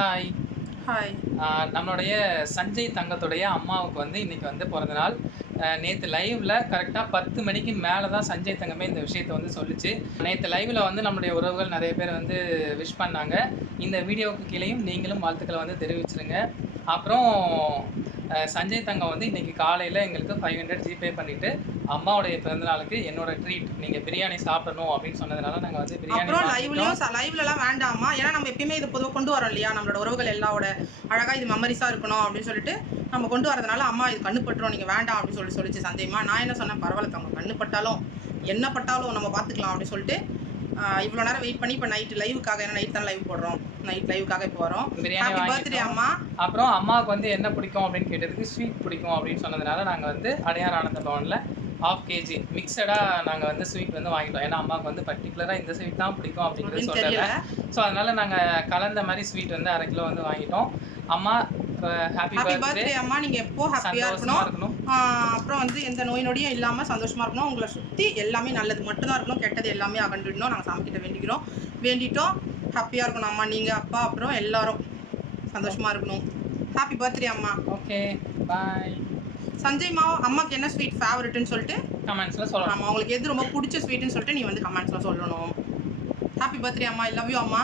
Hi. Hi. நம்மளுடைய சஞ்சய் தங்கத்துடைய அம்மாவுக்கு வந்து இன்னைக்கு வந்து பிறந்த நாள். நேத்து லைவ்ல கரெக்ட்டா 10 மணிக்கு மேல தான் சஞ்சய் தங்கமே இந்த விஷயத்த வந்து சொல்லுச்சு. நேத்து லைவ்ல வந்து நம்முடைய உறவுகள் நெறைய பேர் வந்து விஷ் பண்ணாங்க. இந்த வீடியோவுக்கு கீழேயும் நீங்களும் வாழ்த்துக்கள வந்து தெரிவிச்சுருங்க. அப்புறம் சஞ்சய் தங்கம் வந்து இன்னைக்கு காலையில எங்களுக்கு 500 ஜிபே பண்ணிட்டு, அம்மாவுடைய பிறந்த நாளுக்கு என்னோட ட்ரீட் நீங்க பிரியாணி சாப்பிடணும் அப்படின்னு சொன்னதுனால நாங்க வந்து பிரியாணி அப்புறம் வாங்கிட்டோம். லைவ்லலாம் வேண்டாமா? ஏன்னா நம்ம எப்பயுமே இது பொதுவா கொண்டு வரோம் இல்லையா? நம்மளோட உறவுகள் எல்லாவோட அழகா இது மெமரிஸா இருக்கணும் அப்படின்னு சொல்லிட்டு நம்ம கொண்டு வரதுனால, அம்மா இது கண்ணு பட்டுரும் நீங்க வேண்டாம் அப்படின்னு சொல்லிச்சு சந்தேகமா. நான் என்ன சொன்னேன், பரவாயில்ல தங்கம் கண்ணு பட்டாலும், என்ன பட்டாலும் நம்ம பார்த்துக்கலாம் அப்படின்னு சொல்லிட்டு இவ்வளோ நேரம் வெயிட் பண்ணி இப்போ நைட் லைவுக்காக, ஏன்னா நைட் தான் லைவ் போடுறோம். நைட் லைவுக்காக இப்போ வரோம். பிரியாணி ஹாப்பி பர்த்டே அம்மா. அப்புறம் அம்மாவுக்கு வந்து என்ன பிடிக்கும் அப்படின்னு கேட்டதுக்கு ஸ்வீட் பிடிக்கும் அப்படின்னு சொன்னதுனால நாங்கள் வந்து அடையார் ஆனந்த பவனில் 1/2 கேஜி மிக்சடாக நாங்கள் வந்து ஸ்வீட் வந்து வாங்கிட்டோம். ஏன்னா அம்மாவுக்கு வந்து பர்டிகுலராக இந்த ஸ்வீட் தான் பிடிக்கும் அப்படிங்கிறது சொல்லலை. ஸோ அதனால நாங்கள் கலந்த மாதிரி ஸ்வீட் வந்து 1/2 கிலோ வந்து வாங்கிட்டோம். அம்மா ஹாப்பி பர்த்டே அம்மா. நீங்க எப்போ ஹாப்பியா இருக்கணும். அப்புறம் வந்து எந்த நோய் நொடியும் இல்லாம சந்தோஷமா இருக்கணும். உங்களை சுத்தி எல்லாமே நல்லது மட்டும் தான் இருக்கணும். கெட்டது எல்லாமே அகன்றிடணும். நாங்க சாமி கிட்ட வேண்டிட்டோம். ஹாப்பியா இருக்கணும் அம்மா. நீங்க அப்பா அப்புறம் எல்லாரும் சந்தோஷமா இருக்கணும். ஹாப்பி பர்த்டே அம்மா. Okay bye. சஞ்சய் மா, அம்மாக்கு என்ன ஸ்வீட் ஃபேவரட்னு சொல்லிட்டு கமெண்ட்ஸ்ல சொல்லணும். ஆமா, உங்களுக்கு எது ரொம்ப பிடிச்ச ஸ்வீட்னு சொல்லிட்டு நீ வந்து கமெண்ட்ஸ்ல சொல்லணும். ஹாப்பி பர்த்டே அம்மா. ஐ லவ் யூ அம்மா.